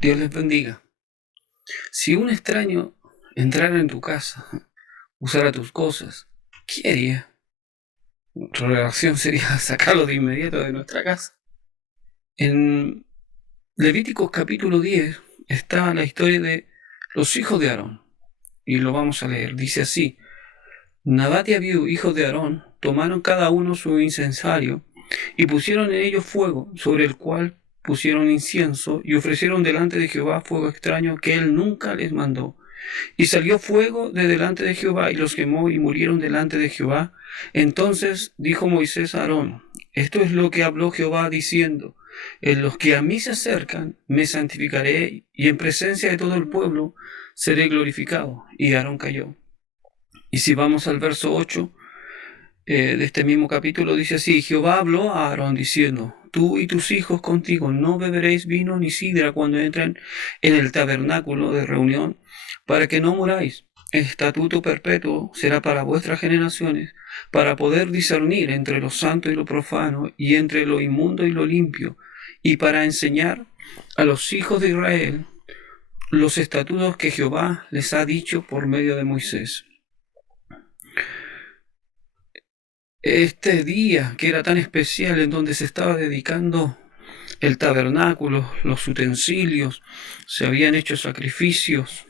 Dios les bendiga. Si un extraño entrara en tu casa, usara tus cosas, ¿qué haría? Nuestra reacción sería sacarlo de inmediato de nuestra casa. En Levíticos capítulo 10 está la historia de los hijos de Aarón, y lo vamos a leer. Dice así: Nadab y Abiú, hijos de Aarón, tomaron cada uno su incensario y pusieron en ellos fuego, sobre el cual pusieron incienso, y ofrecieron delante de Jehová fuego extraño que él nunca les mandó. Y salió fuego de delante de Jehová, y los quemó, y murieron delante de Jehová. Entonces dijo Moisés a Aarón: Esto es lo que habló Jehová, diciendo: En los que a mí se acercan, me santificaré, y en presencia de todo el pueblo seré glorificado. Y Aarón cayó. Y si vamos al verso 8 de este mismo capítulo, dice así: Jehová habló a Aarón diciendo: Tú y tus hijos contigo no beberéis vino ni sidra cuando entren en el tabernáculo de reunión, para que no muráis. Estatuto perpetuo será para vuestras generaciones, para poder discernir entre lo santo y lo profano, y entre lo inmundo y lo limpio, y para enseñar a los hijos de Israel los estatutos que Jehová les ha dicho por medio de Moisés. Este día que era tan especial, en donde se estaba dedicando el tabernáculo, los utensilios, se habían hecho sacrificios,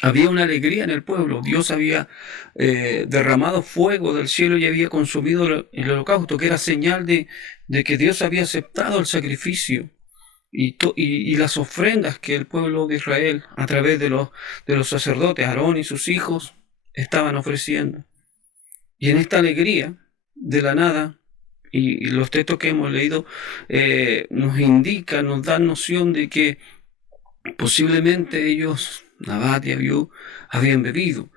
había una alegría en el pueblo. Dios había derramado fuego del cielo y había consumido el holocausto, que era señal de que Dios había aceptado el sacrificio y las ofrendas que el pueblo de Israel, a través de los sacerdotes, Aarón y sus hijos, estaban ofreciendo. Y en esta alegría, de la nada, y los textos que hemos leído nos indican, nos dan noción de que posiblemente ellos, Nadab y Abiú, habían bebido.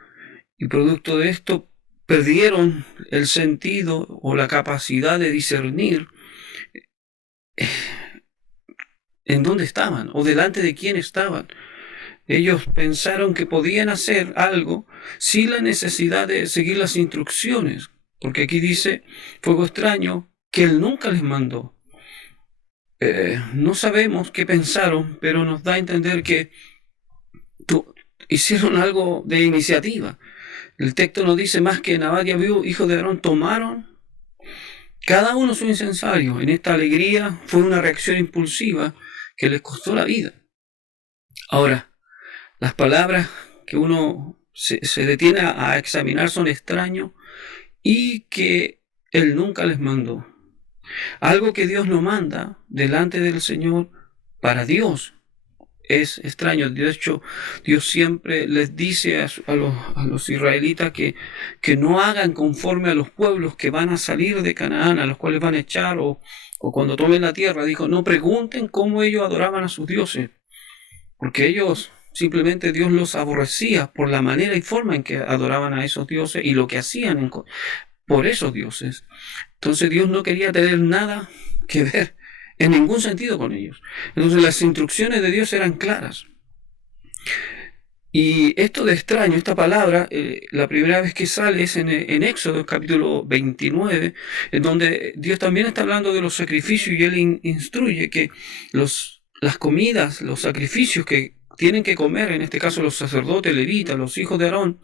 Y producto de esto perdieron el sentido o la capacidad de discernir en dónde estaban o delante de quién estaban. Ellos pensaron que podían hacer algo sin la necesidad de seguir las instrucciones, porque aquí dice fuego extraño que él nunca les mandó. No sabemos qué pensaron, pero nos da a entender que hicieron algo de iniciativa. El texto nos dice más que Nadab y Abiú, hijos de Aarón, tomaron cada uno su incensario. En esta alegría fue una reacción impulsiva que les costó la vida. Ahora, las palabras que uno se detiene a examinar son extraños y que él nunca les mandó. Algo que Dios no manda delante del Señor para Dios es extraño. De hecho, Dios siempre les dice a los israelitas que no hagan conforme a los pueblos que van a salir de Canaán, a los cuales van a echar, o cuando tomen la tierra. Dijo: no pregunten cómo ellos adoraban a sus dioses, porque ellos simplemente Dios los aborrecía por la manera y forma en que adoraban a esos dioses y lo que hacían por esos dioses. Entonces Dios no quería tener nada que ver en ningún sentido con ellos. Entonces las instrucciones de Dios eran claras. Y esto de extraño, esta palabra, la primera vez que sale es en Éxodo, capítulo 29, en donde Dios también está hablando de los sacrificios, y Él instruye que las comidas, los sacrificios que tienen que comer, en este caso los sacerdotes, levitas, los hijos de Aarón,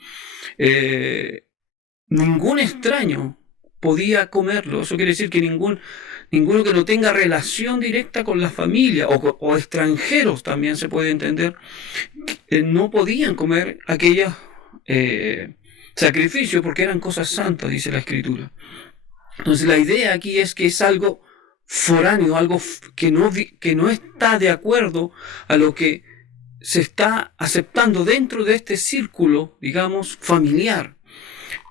ningún extraño podía comerlo. Eso quiere decir que ninguno que no tenga relación directa con la familia, o extranjeros también se puede entender, no podían comer aquellos sacrificios, porque eran cosas santas, dice la Escritura. Entonces la idea aquí es que es algo foráneo, algo que no está de acuerdo a lo que se está aceptando dentro de este círculo, digamos, familiar.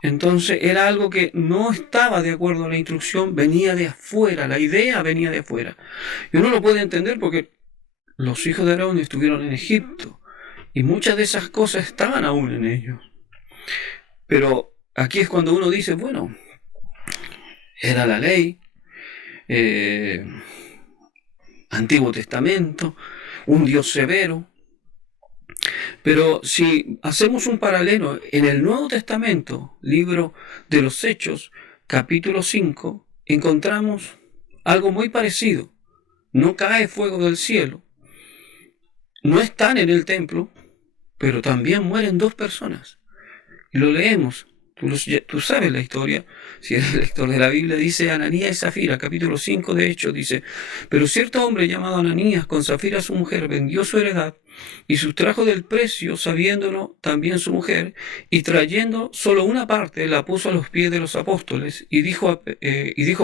Entonces era algo que no estaba de acuerdo a la instrucción, venía de afuera, la idea venía de afuera. Y uno lo puede entender porque los hijos de Aarón estuvieron en Egipto y muchas de esas cosas estaban aún en ellos. Pero aquí es cuando uno dice, bueno, era la ley, Antiguo Testamento, un Dios severo. Pero si hacemos un paralelo en el Nuevo Testamento, libro de los Hechos, capítulo 5, encontramos algo muy parecido. No cae fuego del cielo. no están en el templo, pero también mueren 2 personas. Y lo leemos. Tú sabes la historia, si eres lector de la Biblia, dice Ananías y Zafira, capítulo 5 de Hechos, dice, pero cierto hombre llamado Ananías, con Zafira su mujer, vendió su heredad y sustrajo del precio, sabiéndolo también su mujer, y trayendo solo una parte, la puso a los pies de los apóstoles, y dijo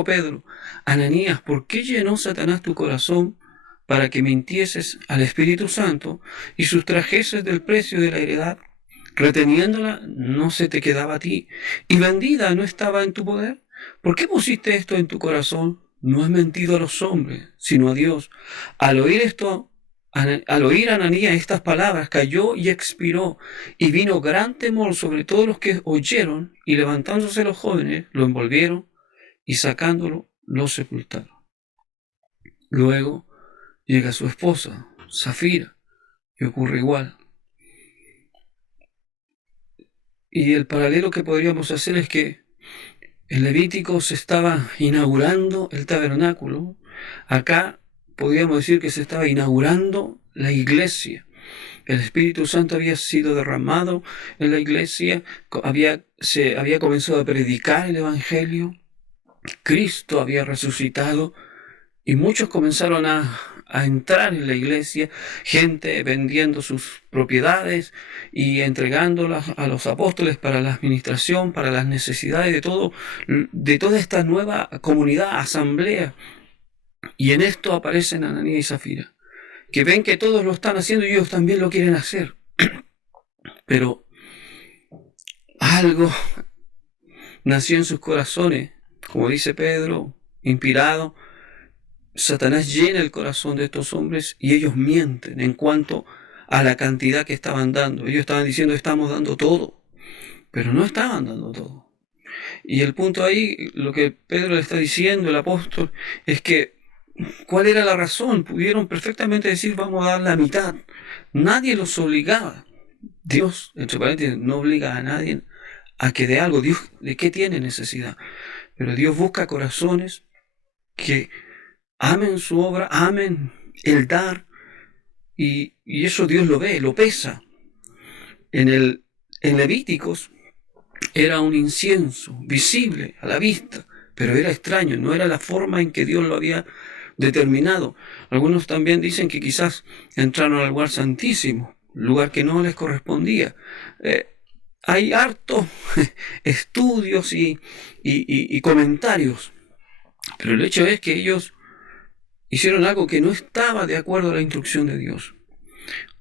Pedro, Ananías, ¿por qué llenó Satanás tu corazón para que mintieses al Espíritu Santo y sustrajeses del precio de la heredad? Reteniéndola no se te quedaba a ti, y vendida no estaba en tu poder. ¿Por qué pusiste esto en tu corazón? No has mentido a los hombres, sino a Dios. Al oír Ananías estas palabras, cayó y expiró, y vino gran temor sobre todos los que oyeron, y levantándose los jóvenes, lo envolvieron, y sacándolo, lo sepultaron. Luego llega su esposa, Zafira, y ocurre igual. Y el paralelo que podríamos hacer es que en Levítico se estaba inaugurando el tabernáculo. Acá podríamos decir que se estaba inaugurando la iglesia. El Espíritu Santo había sido derramado en la iglesia, se había comenzado a predicar el Evangelio, Cristo había resucitado y muchos comenzaron a entrar en la iglesia, gente vendiendo sus propiedades y entregándolas a los apóstoles para la administración, para las necesidades de toda esta nueva comunidad, asamblea. Y en esto aparecen Ananías y Zafira, que ven que todos lo están haciendo y ellos también lo quieren hacer. Pero algo nació en sus corazones, como dice Pedro, inspirado. Satanás llena el corazón de estos hombres y ellos mienten en cuanto a la cantidad que estaban dando. Ellos estaban diciendo estamos dando todo, pero no estaban dando todo. Y el punto ahí, lo que Pedro le está diciendo, el apóstol, es que ¿cuál era la razón? Pudieron perfectamente decir vamos a dar la mitad. Nadie los obligaba. Dios, entre paréntesis, no obliga a nadie a que dé algo. Dios, ¿de qué tiene necesidad? Pero Dios busca corazones que amen su obra, amen el dar, y eso Dios lo ve, lo pesa. En Levíticos era un incienso visible a la vista, pero era extraño, no era la forma en que Dios lo había determinado. Algunos también dicen que quizás entraron al lugar santísimo, lugar que no les correspondía. Hay hartos estudios y comentarios, pero el hecho es que ellos hicieron algo que no estaba de acuerdo a la instrucción de Dios.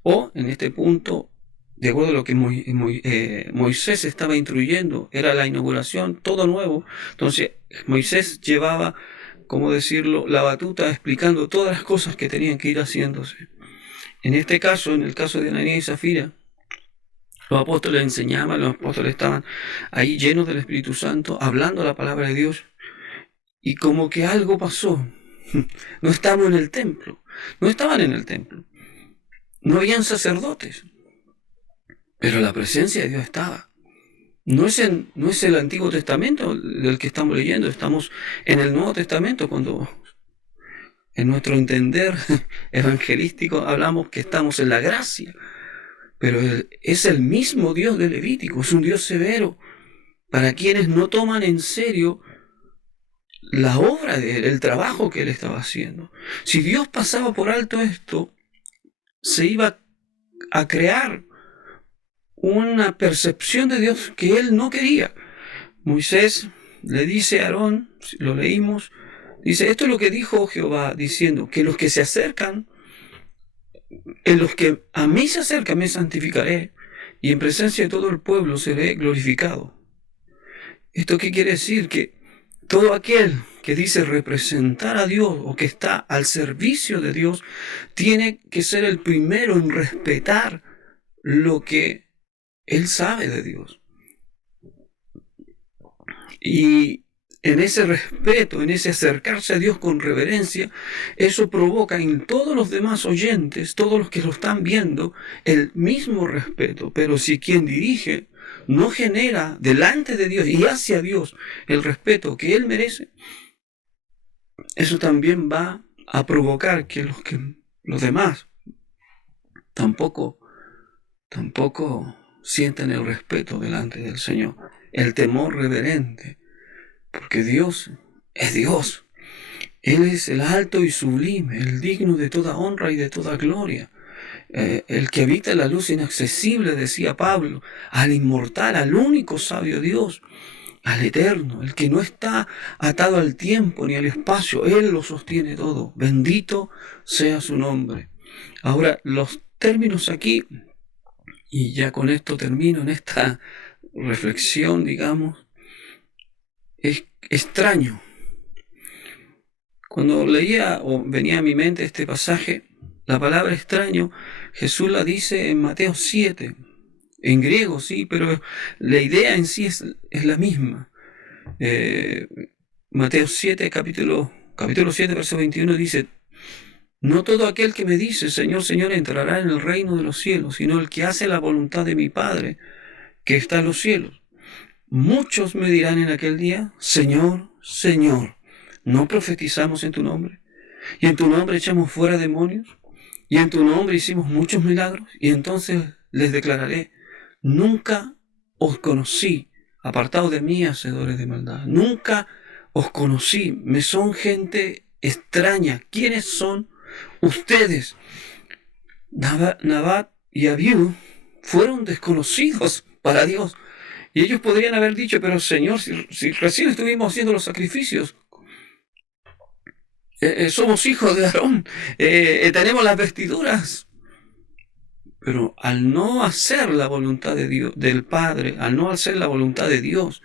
O, en este punto, de acuerdo a lo que Moisés estaba instruyendo, era la inauguración, todo nuevo. Entonces, Moisés llevaba, ¿cómo decirlo?, la batuta explicando todas las cosas que tenían que ir haciéndose. En este caso, en el caso de Ananías y Zafira, los apóstoles enseñaban, los apóstoles estaban ahí llenos del Espíritu Santo, hablando la palabra de Dios, y como que algo pasó. No estaban en el templo, no habían sacerdotes, pero la presencia de Dios estaba. No es el Antiguo Testamento del que estamos leyendo, estamos en el Nuevo Testamento cuando en nuestro entender evangelístico hablamos que estamos en la gracia, pero es el mismo Dios de Levítico, es un Dios severo para quienes no toman en serio la obra de él, el trabajo que él estaba haciendo. Si Dios pasaba por alto esto, se iba a crear una percepción de Dios que él no quería. Moisés le dice a Aarón, lo leímos, dice, esto es lo que dijo Jehová, diciendo, que los que se acercan, en los que a mí se acercan me santificaré, y en presencia de todo el pueblo seré glorificado. ¿Esto qué quiere decir? Que todo aquel que dice representar a Dios o que está al servicio de Dios tiene que ser el primero en respetar lo que él sabe de Dios. Y en ese respeto, en ese acercarse a Dios con reverencia, eso provoca en todos los demás oyentes, todos los que lo están viendo, el mismo respeto. Pero si quien dirige no genera delante de Dios y hacia Dios el respeto que él merece, eso también va a provocar que los demás tampoco sienten el respeto delante del Señor, el temor reverente, porque Dios es Dios. Él es el alto y sublime, el digno de toda honra y de toda gloria. El que habita la luz inaccesible, decía Pablo, al inmortal, al único sabio Dios, al eterno, el que no está atado al tiempo ni al espacio, Él lo sostiene todo. Bendito sea su nombre. Ahora, los términos aquí, y ya con esto termino en esta reflexión, digamos, es extraño. Cuando leía o venía a mi mente este pasaje, la palabra extraño, Jesús la dice en Mateo 7, en griego, sí, pero la idea en sí es la misma. Mateo 7, capítulo 7, verso 21 dice: no todo aquel que me dice, Señor, Señor, entrará en el reino de los cielos, sino el que hace la voluntad de mi Padre, que está en los cielos. Muchos me dirán en aquel día: Señor, Señor, ¿no profetizamos en tu nombre? Y en tu nombre echamos fuera demonios, y en tu nombre hicimos muchos milagros. Y entonces les declararé: nunca os conocí, apartados de mí, hacedores de maldad. Nunca os conocí, me son gente extraña. ¿Quiénes son ustedes? Nabat y Abiú fueron desconocidos para Dios. Y ellos podrían haber dicho: pero Señor, si recién estuvimos haciendo los sacrificios, somos hijos de Aarón, tenemos las vestiduras. Pero al no hacer la voluntad de Dios, del Padre, al no hacer la voluntad de Dios,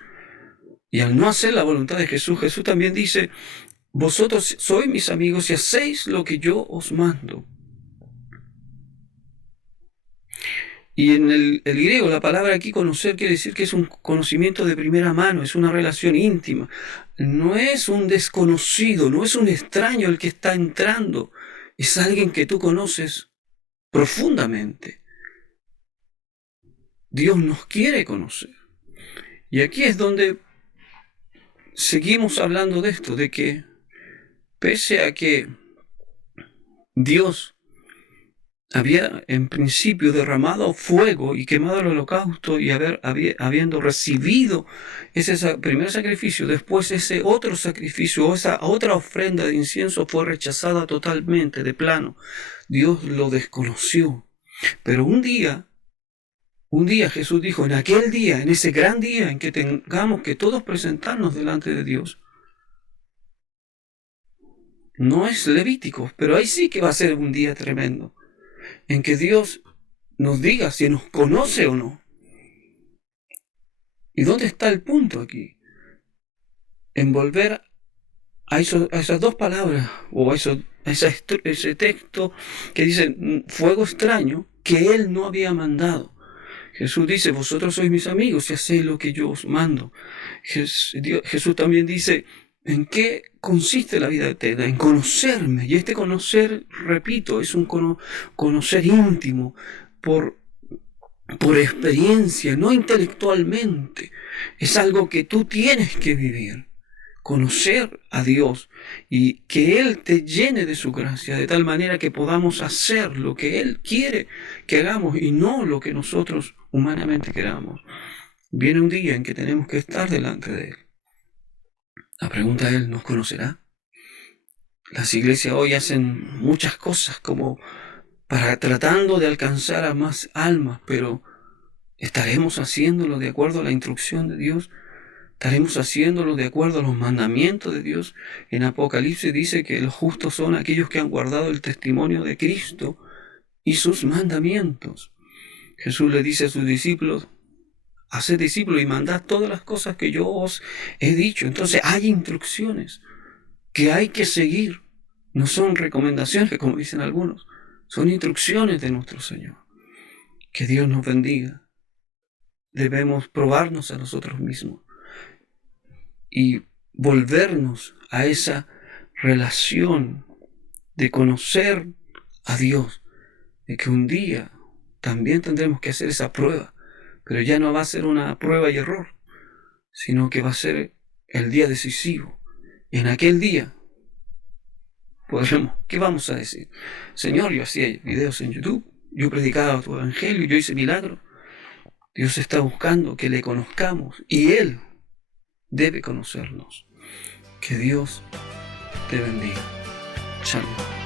y al no hacer la voluntad de Jesús, Jesús también dice: vosotros sois mis amigos y hacéis lo que yo os mando. Y en el griego, la palabra aquí conocer quiere decir que es un conocimiento de primera mano, es una relación íntima. No es un desconocido, no es un extraño el que está entrando, es alguien que tú conoces profundamente. Dios nos quiere conocer. Y aquí es donde seguimos hablando de esto, de que pese a que Dios había en principio derramado fuego y quemado el holocausto, y habiendo recibido ese primer sacrificio, después ese otro sacrificio o esa otra ofrenda de incienso fue rechazada totalmente, de plano. Dios lo desconoció. Pero un día Jesús dijo: en aquel día, en ese gran día en que tengamos que todos presentarnos delante de Dios, no es Levítico, pero ahí sí que va a ser un día tremendo, en que Dios nos diga si nos conoce o no. ¿Y dónde está el punto aquí? En volver a esas dos palabras, o a ese texto que dice fuego extraño, que Él no había mandado. Jesús dice: vosotros sois mis amigos y hacéis lo que yo os mando. Jesús también dice: ¿en qué consiste la vida eterna? En conocerme. Y este conocer, repito, es un conocer íntimo, por experiencia, no intelectualmente. Es algo que tú tienes que vivir. Conocer a Dios y que Él te llene de su gracia, de tal manera que podamos hacer lo que Él quiere que hagamos y no lo que nosotros humanamente queramos. Viene un día en que tenemos que estar delante de Él. La pregunta es: ¿Él nos conocerá? Las iglesias hoy hacen muchas cosas como tratando de alcanzar a más almas, pero ¿estaremos haciéndolo de acuerdo a la instrucción de Dios? ¿Estaremos haciéndolo de acuerdo a los mandamientos de Dios? En Apocalipsis dice que los justos son aquellos que han guardado el testimonio de Cristo y sus mandamientos. Jesús le dice a sus discípulos: haced discípulos y mandad todas las cosas que yo os he dicho. Entonces hay instrucciones que hay que seguir. No son recomendaciones, como dicen algunos. Son instrucciones de nuestro Señor. Que Dios nos bendiga. Debemos probarnos a nosotros mismos y volvernos a esa relación de conocer a Dios, de que un día también tendremos que hacer esa prueba, pero ya no va a ser una prueba y error, sino que va a ser el día decisivo. En aquel día podremos, ¿qué vamos a decir? Señor, yo hacía videos en YouTube, yo predicaba tu evangelio, yo hice milagro. Dios está buscando que le conozcamos y Él debe conocernos. Que Dios te bendiga. Shalom.